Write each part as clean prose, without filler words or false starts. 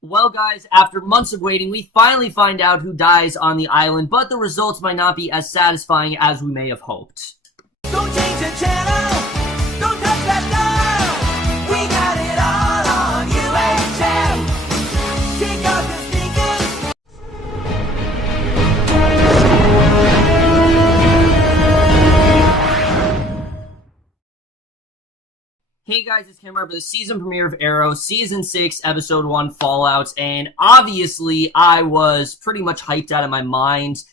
Well, guys, after months of waiting, we finally find out who dies on the island, but the results might not be as satisfying as we may have hoped. Don't change the channel. Don't touch that dial. We got it all on UHF. Take off your sneakers. Hey guys, it's Cameron for the season premiere of Arrow, Season 6, Episode 1, Fallout, and obviously I was pretty much hyped out of my mind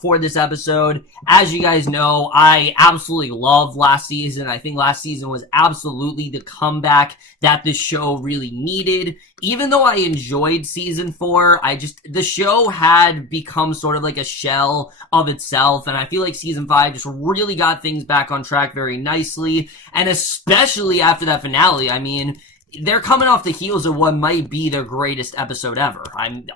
for this episode. As you guys know, I absolutely loved last season. I think last season was absolutely the comeback that this show really needed. Even though I enjoyed Season 4, the show had become sort of like a shell of itself, and I feel like Season 5 just really got things back on track very nicely, and especially after that finale. I mean, they're coming off the heels of what might be their greatest episode ever.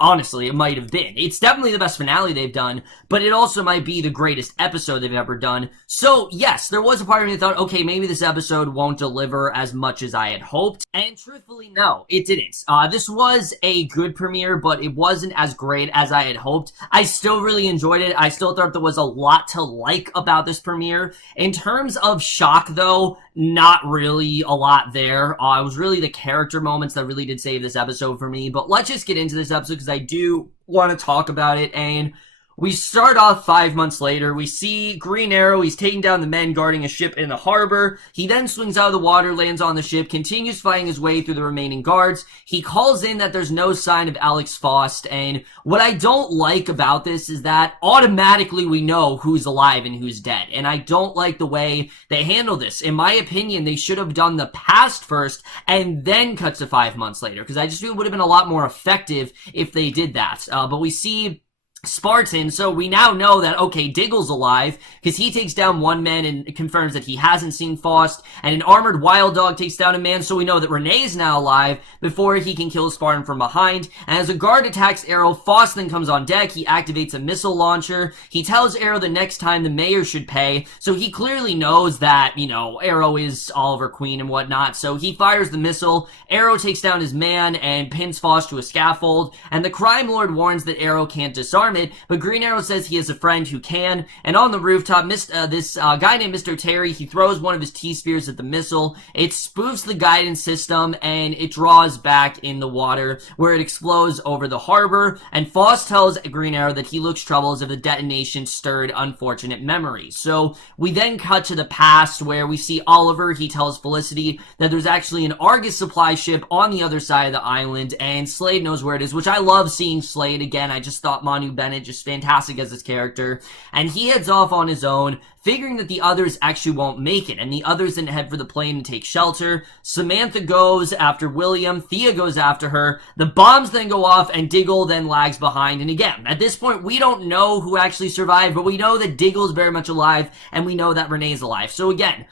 Honestly, it might have been. It's definitely the best finale they've done, but it also might be the greatest episode they've ever done. So, yes, there was a part of me that thought, okay, maybe this episode won't deliver as much as I had hoped. And truthfully, no, it didn't. This was a good premiere, but it wasn't as great as I had hoped. I still really enjoyed it. I still thought there was a lot to like about this premiere. In terms of shock, though, not really a lot there. It was really the character moments that really did save this episode for me. But let's just get into this episode because I do want to talk about it. And we start off 5 months later. We see Green Arrow. He's taking down the men guarding a ship in the harbor. He then swings out of the water, lands on the ship, continues fighting his way through the remaining guards. He calls in that there's no sign of Alex Faust. And what I don't like about this is that automatically we know who's alive and who's dead. And I don't like the way they handle this. In my opinion, they should have done the past first and then cut to 5 months later. Because I just feel it would have been a lot more effective if they did that. But we see Spartan, so we now know that, okay, Diggle's alive, because he takes down one man and confirms that he hasn't seen Faust, and an armored wild dog takes down a man, so we know that Renee is now alive before he can kill Spartan from behind. And as a guard attacks Arrow, Faust then comes on deck. He activates a missile launcher. He tells Arrow the next time the mayor should pay, so he clearly knows that, Arrow is Oliver Queen and whatnot, so he fires the missile. Arrow takes down his man and pins Faust to a scaffold, and the crime lord warns that Arrow can't disarm it, but Green Arrow says he has a friend who can. And on the rooftop, this guy named Mr. Terry, he throws one of his T-spheres at the missile. It spoofs the guidance system, and it draws back in the water, where it explodes over the harbor. And Faust tells Green Arrow that he looks troubled as if the detonation stirred unfortunate memories. So we then cut to the past, where we see Oliver. He tells Felicity that there's actually an Argus supply ship on the other side of the island, and Slade knows where it is, which I love seeing Slade again. I just thought Manu Bennett just fantastic as his character, and he heads off on his own, figuring that the others actually won't make it, and the others then head for the plane and take shelter. Samantha goes after William, Thea goes after her, the bombs then go off, and Diggle then lags behind, and again, at this point, we don't know who actually survived, but we know that Diggle's very much alive, and we know that Renee's alive. So again,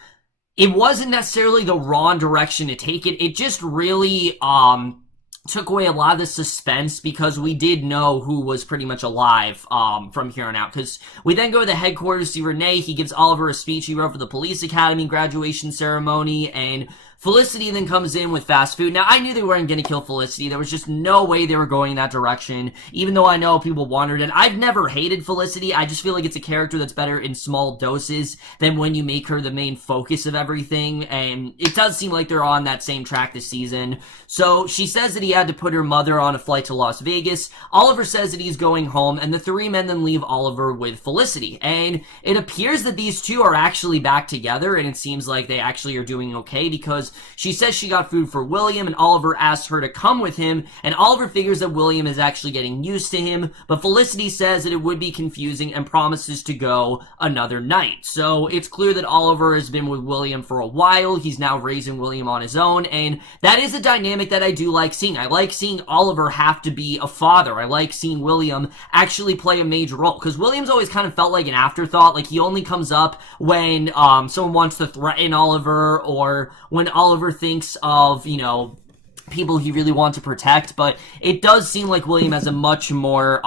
it wasn't necessarily the wrong direction to take it, it just really, took away a lot of the suspense because we did know who was pretty much alive from here on out. Because we then go to the headquarters to see Renee. He gives Oliver a speech he wrote for the police academy graduation ceremony, and Felicity then comes in with fast food. Now, I knew they weren't going to kill Felicity. There was just no way they were going in that direction, even though I know people wanted it. I've never hated Felicity. I just feel like it's a character that's better in small doses than when you make her the main focus of everything, and it does seem like they're on that same track this season. So she says that he had to put her mother on a flight to Las Vegas. Oliver says that he's going home, and the three men then leave Oliver with Felicity. And it appears that these two are actually back together, and it seems like they actually are doing okay because she says she got food for William, and Oliver asks her to come with him, and Oliver figures that William is actually getting used to him, but Felicity says that it would be confusing and promises to go another night. So it's clear that Oliver has been with William for a while. He's now raising William on his own, and that is a dynamic that I do like seeing. I like seeing Oliver have to be a father. I like seeing William actually play a major role, because William's always kind of felt like an afterthought. Like, he only comes up when someone wants to threaten Oliver, or when Oliver thinks of, people he really wants to protect, but it does seem like William has a much more,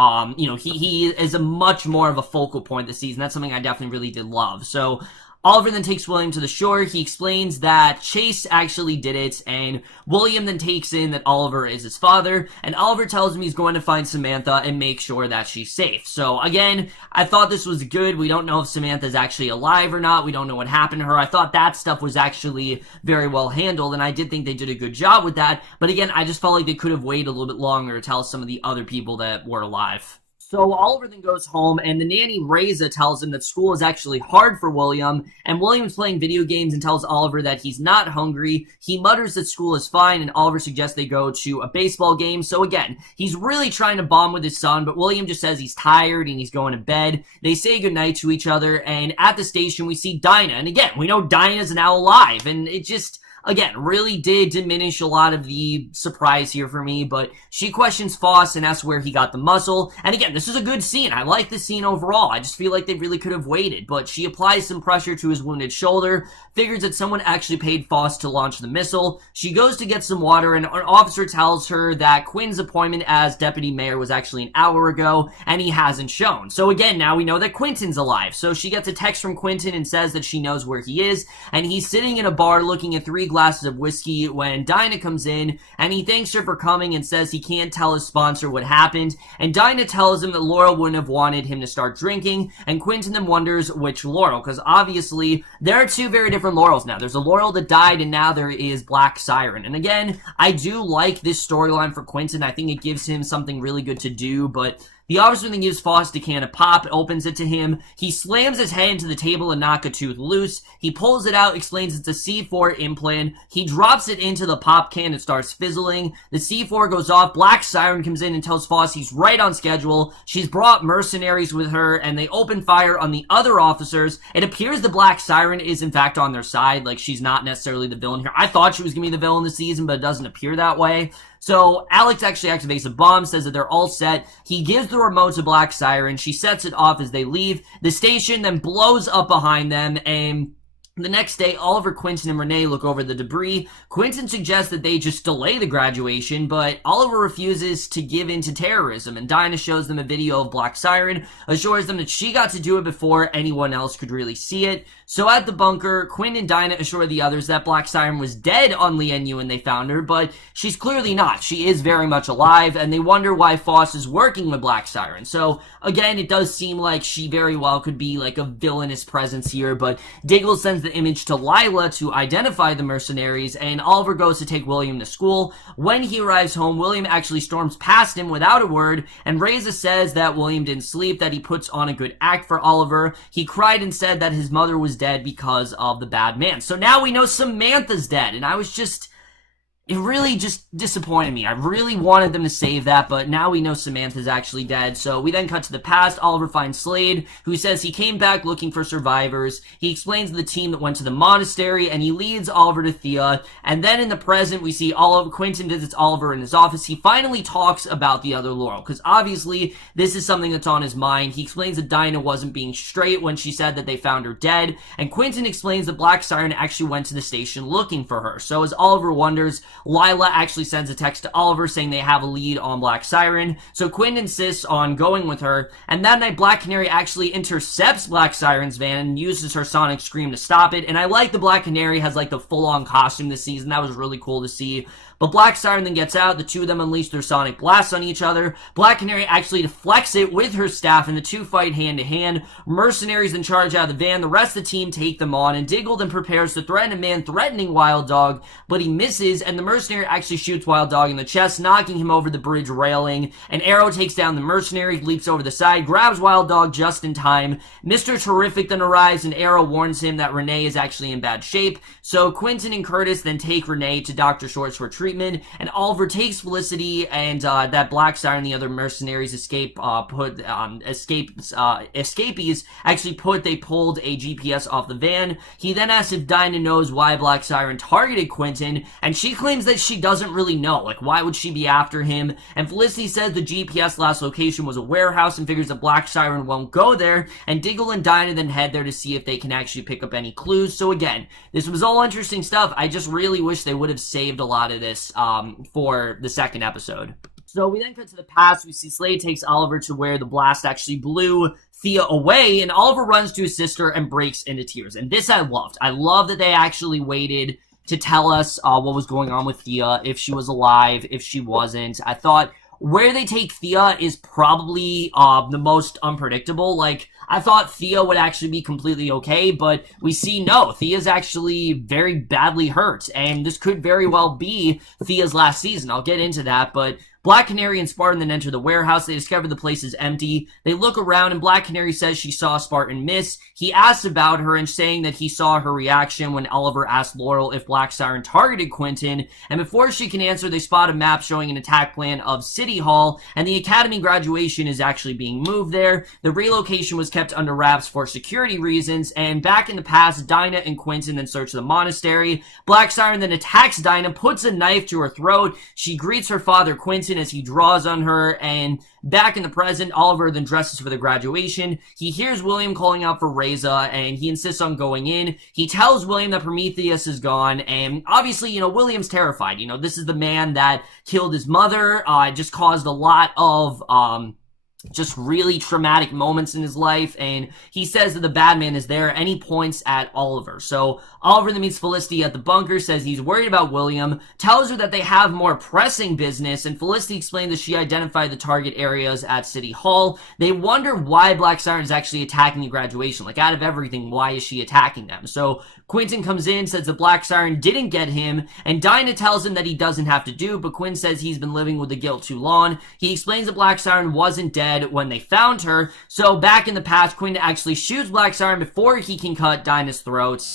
he is a much more of a focal point this season. That's something I definitely really did love. So Oliver then takes William to the shore. He explains that Chase actually did it, and William then takes in that Oliver is his father, and Oliver tells him he's going to find Samantha and make sure that she's safe. So again, I thought this was good. We don't know if Samantha's actually alive or not. We don't know what happened to her. I thought that stuff was actually very well handled, and I did think they did a good job with that. But again, I just felt like they could have waited a little bit longer to tell some of the other people that were alive. So Oliver then goes home, and the nanny Reza tells him that school is actually hard for William, and William's playing video games and tells Oliver that he's not hungry. He mutters that school is fine, and Oliver suggests they go to a baseball game. So again, he's really trying to bond with his son, but William just says he's tired and he's going to bed. They say goodnight to each other, and at the station we see Dinah, and again, we know Dinah's now alive, and it just... again, really did diminish a lot of the surprise here for me, but she questions Foss and asks where he got the muzzle. And again, this is a good scene. I like this scene overall. I just feel like they really could have waited, but she applies some pressure to his wounded shoulder, figures that someone actually paid Foss to launch the missile. She goes to get some water, and an officer tells her that Quinn's appointment as deputy mayor was actually an hour ago, and he hasn't shown. So again, now we know that Quentin's alive. So she gets a text from Quentin and says that she knows where he is, and he's sitting in a bar looking at 3 glasses of whiskey when Dinah comes in, and he thanks her for coming and says he can't tell his sponsor what happened, and Dinah tells him that Laurel wouldn't have wanted him to start drinking, and Quentin then wonders which Laurel, because obviously there are 2 very different Laurels now. There's a Laurel that died, and now there is Black Siren. And again, I do like this storyline for Quentin. I think it gives him something really good to do, but the officer then gives Foss a can of pop, opens it to him. He slams his head into the table and knocks a tooth loose. He pulls it out, explains it's a C4 implant. He drops it into the pop can. It starts fizzling. The C4 goes off. Black Siren comes in and tells Foss he's right on schedule. She's brought mercenaries with her, and they open fire on the other officers. It appears the Black Siren is in fact on their side. Like, she's not necessarily the villain here. I thought she was going to be the villain this season, but it doesn't appear that way. So Alex actually activates a bomb, says that they're all set. He gives the remote to Black Siren. She sets it off as they leave. The station then blows up behind them, and the next day, Oliver, Quentin, and Renee look over the debris. Quentin suggests that they just delay the graduation, but Oliver refuses to give in to terrorism, and Dinah shows them a video of Black Siren, assures them that she got to do it before anyone else could really see it. So at the bunker, Quinn and Dinah assure the others that Black Siren was dead on Lienyu when they found her, but she's clearly not. She is very much alive, and they wonder why Foss is working with Black Siren. So, again, it does seem like she very well could be like a villainous presence here, but Diggle sends the image to Lila to identify the mercenaries, and Oliver goes to take William to school. When he arrives home, William actually storms past him without a word, and Reza says that William didn't sleep, that he puts on a good act for Oliver. He cried and said that his mother was dead because of the bad man. So now we know Samantha's dead, and it really just disappointed me. I really wanted them to save that, but now we know Samantha's actually dead. So we then cut to the past. Oliver finds Slade, who says he came back looking for survivors. He explains the team that went to the monastery, and he leads Oliver to Thea. And then in the present, we see Quentin visits Oliver in his office. He finally talks about the other Laurel, because obviously this is something that's on his mind. He explains that Dinah wasn't being straight when she said that they found her dead, and Quentin explains that Black Siren actually went to the station looking for her. So as Oliver wonders, Lila actually sends a text to Oliver saying they have a lead on Black Siren, so Quinn insists on going with her, and that night Black Canary actually intercepts Black Siren's van and uses her sonic scream to stop it, and I like the Black Canary has like the full-on costume this season. That was really cool to see. But Black Siren then gets out, the two of them unleash their sonic blasts on each other. Black Canary actually deflects it with her staff, and the two fight hand-to-hand. Mercenaries then charge out of the van, the rest of the team take them on, and Diggle then prepares to threaten a man threatening Wild Dog, but he misses, and the mercenary actually shoots Wild Dog in the chest, knocking him over the bridge railing. An arrow takes down the mercenary, leaps over the side, grabs Wild Dog just in time. Mr. Terrific then arrives, and Arrow warns him that Renee is actually in bad shape, so Quentin and Curtis then take Renee to Dr. Short's for treatment. And Oliver takes Felicity, and that Black Siren and the other mercenaries escapees actually pulled a GPS off the van. He then asks if Dinah knows why Black Siren targeted Quentin, and she claims that she doesn't really know. Like, why would she be after him? And Felicity says the GPS last location was a warehouse and figures that Black Siren won't go there, and Diggle and Dinah then head there to see if they can actually pick up any clues. So again, this was all interesting stuff. I just really wish they would have saved a lot of this for the second episode. So we then cut to the past. We see Slade takes Oliver to where the blast actually blew Thea away, and Oliver runs to his sister and breaks into tears. And this I loved. I love that they actually waited to tell us what was going on with Thea, if she was alive, if she wasn't. I thought where they take Thea is probably the most unpredictable. Like, I thought Thea would actually be completely okay, but we see no, Thea's actually very badly hurt, and this could very well be Thea's last season. I'll get into that, but Black Canary and Spartan then enter the warehouse. They discover the place is empty. They look around, and Black Canary says she saw Spartan miss. He asks about her and saying that he saw her reaction when Oliver asked Laurel if Black Siren targeted Quentin. And before she can answer, they spot a map showing an attack plan of City Hall, and the Academy graduation is actually being moved there. The relocation was kept under wraps for security reasons, and back in the past, Dinah and Quentin then search the monastery. Black Siren then attacks Dinah, puts a knife to her throat. She greets her father, Quentin, as he draws on her, and back in the present, Oliver then dresses for the graduation. He hears William calling out for Reza, and he insists on going in. He tells William that Prometheus is gone, and obviously, William's terrified. This is the man that killed his mother, just caused a lot of, just really traumatic moments in his life, and he says that the bad man is there, and he points at Oliver. So Oliver then meets Felicity at the bunker, says he's worried about William, tells her that they have more pressing business, and Felicity explains that she identified the target areas at City Hall. They wonder why Black Siren is actually attacking the graduation. Like, out of everything, why is she attacking them? So Quentin comes in, says the Black Siren didn't get him, and Dinah tells him that he doesn't have to do, but Quinn says he's been living with the guilt too long. He explains that Black Siren wasn't dead when they found her. So back in the past, Quinn actually shoots Black Siren before he can cut Dinah's throat.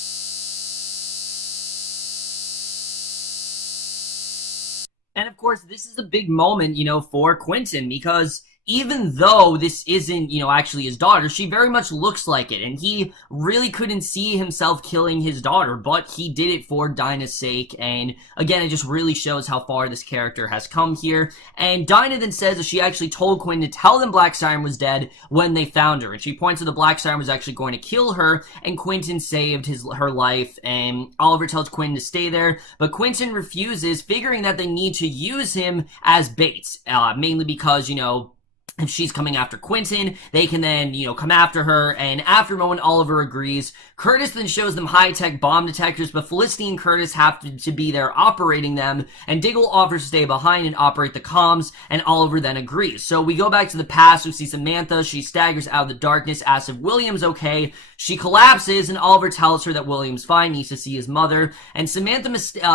And of course, this is a big moment, for Quentin, because even though this isn't, actually his daughter, she very much looks like it, and he really couldn't see himself killing his daughter, but he did it for Dinah's sake, and again, it just really shows how far this character has come here. And Dinah then says that she actually told Quinn to tell them Black Siren was dead when they found her, and she points to the Black Siren was actually going to kill her, and Quentin saved her life, and Oliver tells Quinn to stay there, but Quentin refuses, figuring that they need to use him as bait, mainly because, if she's coming after Quentin, they can then, come after her, and after a moment, Oliver agrees. Curtis then shows them high-tech bomb detectors, but Felicity and Curtis have to be there operating them, and Diggle offers to stay behind and operate the comms, and Oliver then agrees. So we go back to the past, we see Samantha, she staggers out of the darkness, asks if William's okay, she collapses, and Oliver tells her that William's fine, needs to see his mother, and Samantha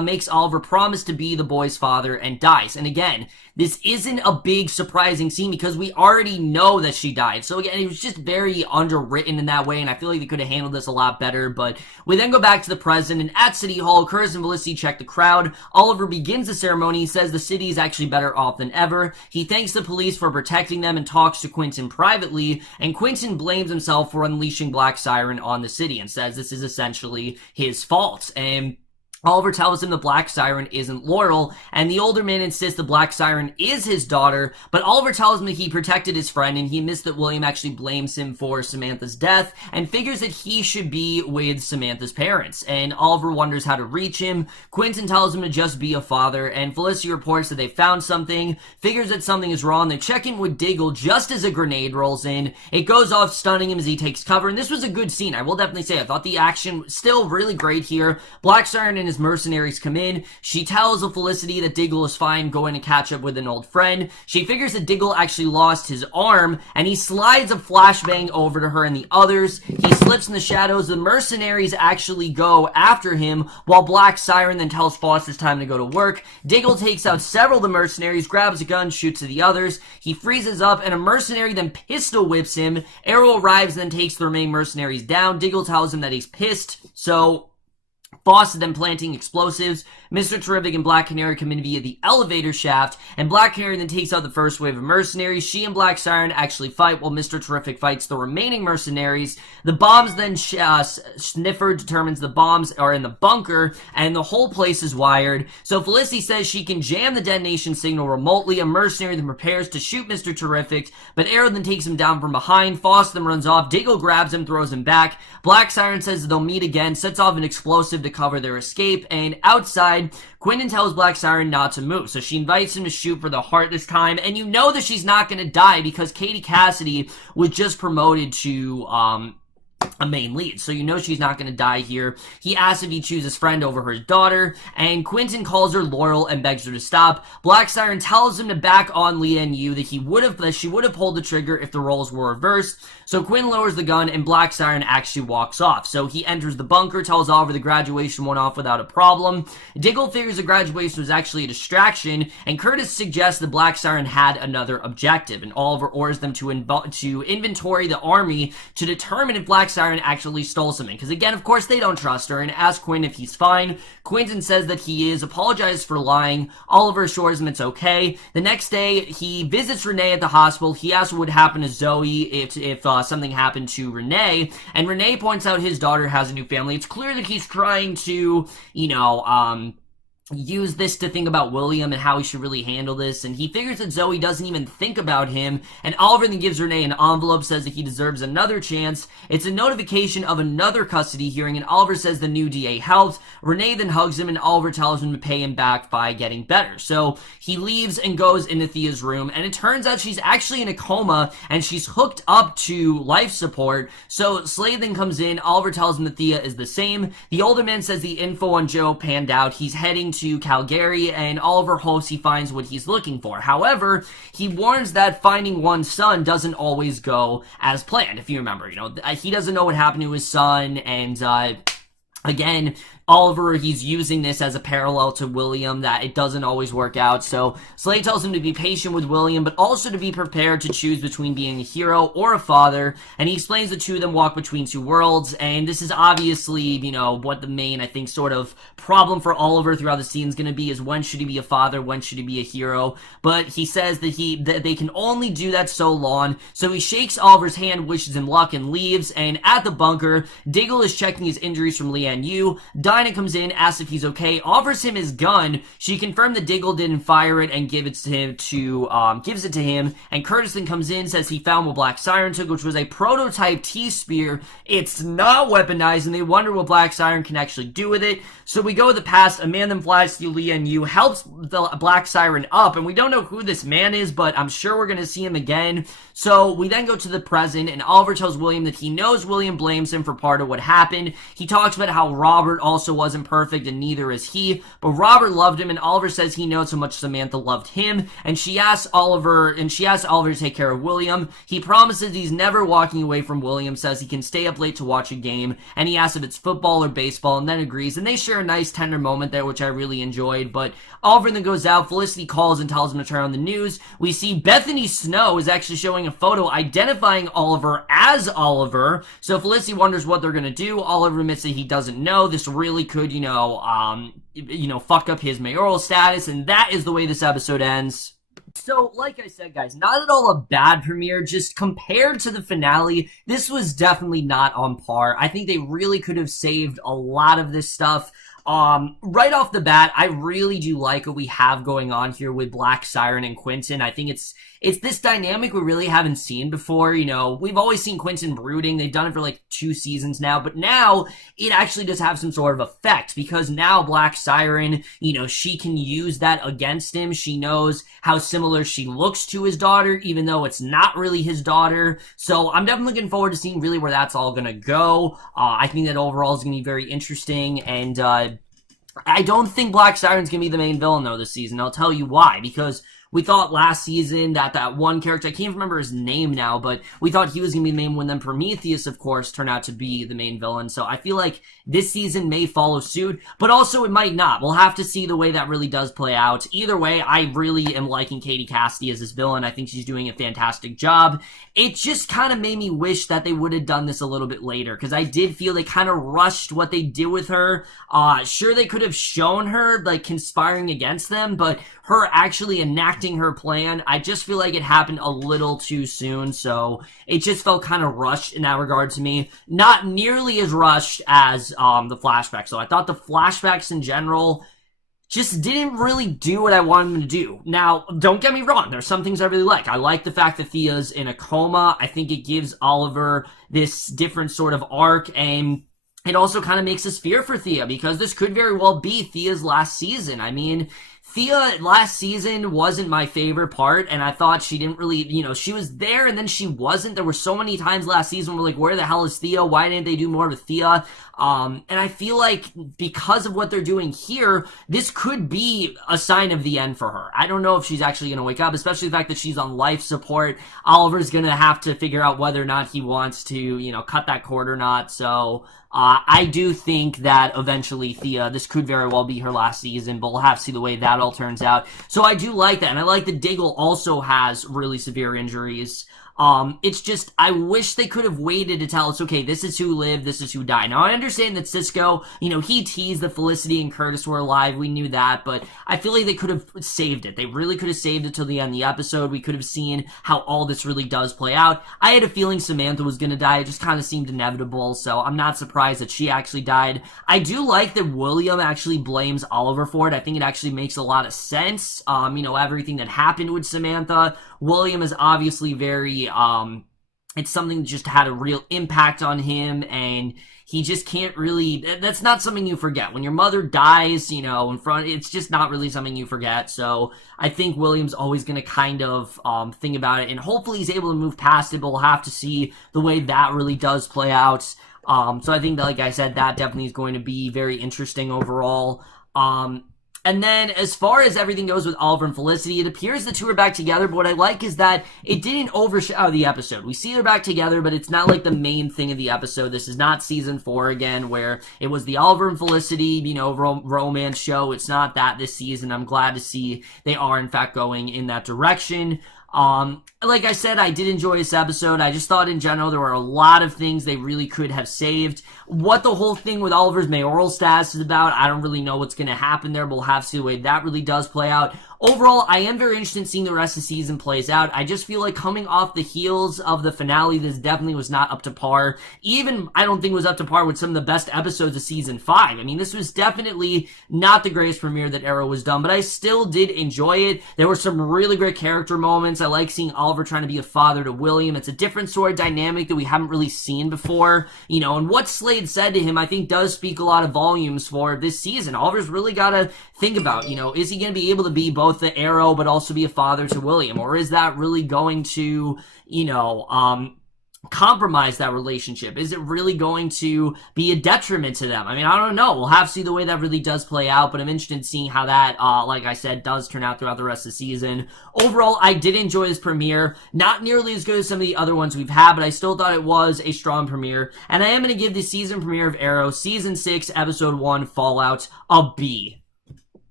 makes Oliver promise to be the boy's father, and dies. And again, this isn't a big surprising scene because we already know that she died. So again, it was just very underwritten in that way, and I feel like they could have handled this a lot better. But we then go back to the present, and at City Hall, Curtis and Felicity check the crowd. Oliver begins the ceremony. He says the city is actually better off than ever. He thanks the police for protecting them and talks to Quentin privately, and Quentin blames himself for unleashing Black Siren on the city and says this is essentially his fault. And Oliver tells him the Black Siren isn't Laurel, and the older man insists the Black Siren is his daughter, but Oliver tells him that he protected his friend, and he missed that William actually blames him for Samantha's death, and figures that he should be with Samantha's parents, and Oliver wonders how to reach him. Quentin tells him to just be a father, and Felicity reports that they found something, figures that something is wrong. They check in with Diggle just as a grenade rolls in. It goes off, stunning him as he takes cover, and this was a good scene. I will definitely say I thought the action was still really great here. Black Siren and his mercenaries come in. She tells Felicity that Diggle is fine, going to catch up with an old friend. She figures that Diggle actually lost his arm, and he slides a flashbang over to her and the others. He slips in the shadows. The mercenaries actually go after him, while Black Siren then tells Foss it's time to go to work. Diggle takes out several of the mercenaries, grabs a gun, shoots at the others. He freezes up, and a mercenary then pistol whips him. Arrow arrives and then takes the remaining mercenaries down. Diggle tells him that he's pissed, so Foss is then planting explosives. Mr. Terrific and Black Canary come in via the elevator shaft, and Black Canary then takes out the first wave of mercenaries. She and Black Siren actually fight while Mr. Terrific fights the remaining mercenaries. The bombs then Sniffer determines the bombs are in the bunker, and the whole place is wired. So Felicity says she can jam the detonation signal remotely. A mercenary then prepares to shoot Mr. Terrific, but Arrow then takes him down from behind. Foss then runs off. Diggle grabs him, throws him back. Black Siren says they'll meet again, sets off an explosive to cover their escape, and outside, Quentin tells Black Siren not to move, so she invites him to shoot for the heart this time, and you know that she's not gonna die because Katie Cassidy was just promoted to, a main lead, so you know she's not going to die here. He asks if he chooses friend over her daughter, and Quentin calls her Laurel and begs her to stop. Black Siren tells him to back on Lian Yu, that she would have pulled the trigger if the roles were reversed. So Quentin lowers the gun, and Black Siren actually walks off. So he enters the bunker, tells Oliver the graduation went off without a problem. Diggle figures the graduation was actually a distraction, and Curtis suggests that Black Siren had another objective, and Oliver orders them to inventory the army to determine if Black Siren actually stole something, because again, of course, they don't trust her, and ask Quentin if he's fine. Quentin says that he is, apologizes for lying. Oliver assures him it's okay. The next day, he visits Renee at the hospital. He asks what would happen to Zoe if something happened to Renee, and Renee points out his daughter has a new family. It's clear that he's trying to, use this to think about William and how he should really handle this, and he figures that Zoe doesn't even think about him, and Oliver then gives Renee an envelope, says that he deserves another chance. It's a notification of another custody hearing, and Oliver says the new DA helped. Renee then hugs him, and Oliver tells him to pay him back by getting better. So he leaves and goes into Thea's room, and it turns out she's actually in a coma, and she's hooked up to life support. So Slade then comes in. Oliver tells him that Thea is the same. The older man says the info on Joe panned out. He's heading to Calgary, and Oliver hopes he finds what he's looking for. However, he warns that finding one's son doesn't always go as planned. If you remember, he doesn't know what happened to his son, and again, Oliver, he's using this as a parallel to William, that it doesn't always work out. So Slade tells him to be patient with William, but also to be prepared to choose between being a hero or a father. And he explains the two of them walk between two worlds. And this is obviously, what the main, I think, sort of problem for Oliver throughout the scene is going to be, is when should he be a father, when should he be a hero. But he says that they can only do that so long. So he shakes Oliver's hand, wishes him luck, and leaves. And at the bunker, Diggle is checking his injuries from Lian Yu. Dinah comes in, asks if he's okay, offers him his gun. She confirmed that Diggle didn't fire it and gives it to him. And Curtis then comes in, says he found what Black Siren took, which was a prototype T-Spear. It's not weaponized, and they wonder what Black Siren can actually do with it. So we go to the past. A man then flies to Lian Yu, helps the Black Siren up, and we don't know who this man is, but I'm sure we're going to see him again. So we then go to the present, and Oliver tells William that he knows William blames him for part of what happened. He talks about how Robert also wasn't perfect, and neither is he, but Robert loved him, and Oliver says he knows how much Samantha loved him, and she asks Oliver to take care of William. He promises he's never walking away from William, says he can stay up late to watch a game, and he asks if it's football or baseball, and then agrees, and they share a nice tender moment there, which I really enjoyed. But Oliver then goes out. Felicity calls and tells him to turn on the news. We see Bethany Snow is actually showing a photo identifying Oliver as Oliver, so Felicity wonders what they're gonna do. Oliver admits that he doesn't know. This really could, fuck up his mayoral status, and that is the way this episode ends. So, like I said, guys, not at all a bad premiere, just compared to the finale, this was definitely not on par. I think they really could have saved a lot of this stuff. Right off the bat, I really do like what we have going on here with Black Siren and Quentin. I think it's this dynamic we really haven't seen before. We've always seen Quentin brooding. They've done it for like 2 seasons now, but now it actually does have some sort of effect, because now Black Siren, she can use that against him. She knows how similar she looks to his daughter, even though it's not really his daughter. So I'm definitely looking forward to seeing really where that's all gonna go. I think that overall is gonna be very interesting, and I don't think Black Siren's gonna be the main villain though this season. I'll tell you why, because we thought last season that one character, I can't remember his name now, but we thought he was going to be the main one. Then Prometheus, of course, turned out to be the main villain. So I feel like this season may follow suit, but also it might not. We'll have to see the way that really does play out. Either way, I really am liking Katie Cassidy as this villain. I think she's doing a fantastic job. It just kind of made me wish that they would have done this a little bit later, because I did feel they kind of rushed what they did with her. Sure, they could have shown her, like, conspiring against them, but her actually enacting her plan, I just feel like it happened a little too soon, so it just felt kind of rushed in that regard to me. Not nearly as rushed as the flashbacks, so I thought the flashbacks in general just didn't really do what I wanted them to do. Now, don't get me wrong, there's some things I really like. I like the fact that Thea's in a coma. I think it gives Oliver this different sort of arc, and it also kind of makes us fear for Thea, because this could very well be Thea's last season. I mean, Thea last season wasn't my favorite part, and I thought she didn't really, she was there and then she wasn't. There were so many times last season where, like, where the hell is Thea? Why didn't they do more with Thea? And I feel like because of what they're doing here, this could be a sign of the end for her. I don't know if she's actually going to wake up, especially the fact that she's on life support. Oliver's going to have to figure out whether or not he wants to, cut that cord or not. So, I do think that eventually Thea, this could very well be her last season, but we'll have to see the way that all turns out. So I do like that, and I like that Diggle also has really severe injuries. It's just, I wish they could have waited to tell us, okay, this is who lived, this is who died. Now, I understand that Cisco, he teased that Felicity and Curtis were alive, we knew that, but I feel like they could have saved it. They really could have saved it till the end of the episode. We could have seen how all this really does play out. I had a feeling Samantha was gonna die, it just kind of seemed inevitable, so I'm not surprised that she actually died. I do like that William actually blames Oliver for it. I think it actually makes a lot of sense, everything that happened with Samantha. William is obviously very, it's something that just had a real impact on him, and he just can't really, that's not something you forget. When your mother dies, in front, it's just not really something you forget. So I think William's always going to kind of think about it, and hopefully he's able to move past it, but we'll have to see the way that really does play out. So I think that, like I said, that definitely is going to be very interesting overall. And then, as far as everything goes with Oliver and Felicity, it appears the two are back together, but what I like is that it didn't overshadow the episode. We see they're back together, but it's not like the main thing of the episode. This is not season 4 again, where it was the Oliver and Felicity, romance show. It's not that this season. I'm glad to see they are, in fact, going in that direction. Like I said, I did enjoy this episode. I just thought in general there were a lot of things they really could have saved. What the whole thing with Oliver's mayoral status is about, I don't really know what's going to happen there, but we'll have to see the way that really does play out. Overall, I am very interested in seeing the rest of the season plays out. I just feel like coming off the heels of the finale, this definitely was not up to par. Even, I don't think it was up to par with some of the best episodes of season 5. I mean, this was definitely not the greatest premiere that Arrow was done, but I still did enjoy it. There were some really great character moments. I like seeing Oliver trying to be a father to William. It's a different sort of dynamic that we haven't really seen before, and what Slade said to him, I think, does speak a lot of volumes for this season. Oliver's really got to think about, is he going to be able to be both the Arrow but also be a father to William, or is that really going to, compromise that relationship? Is it really going to be a detriment to them? I mean, I don't know. We'll have to see the way that really does play out, but I'm interested in seeing how that, like I said, does turn out throughout the rest of the season. Overall, I did enjoy this premiere. Not nearly as good as some of the other ones we've had, but I still thought it was a strong premiere, and I am going to give the season premiere of Arrow, Season 6, Episode 1, Fallout, a B.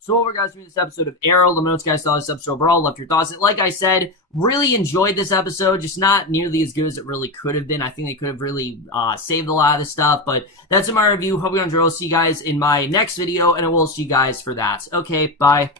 So overall, guys, for this episode of Arrow, let me know what you guys thought of this episode overall. Left your thoughts. Like I said, really enjoyed this episode. Just not nearly as good as it really could have been. I think they could have really saved a lot of this stuff. But that's in my review. Hope you enjoyed. I'll see you guys in my next video, and I will see you guys for that. Okay, bye.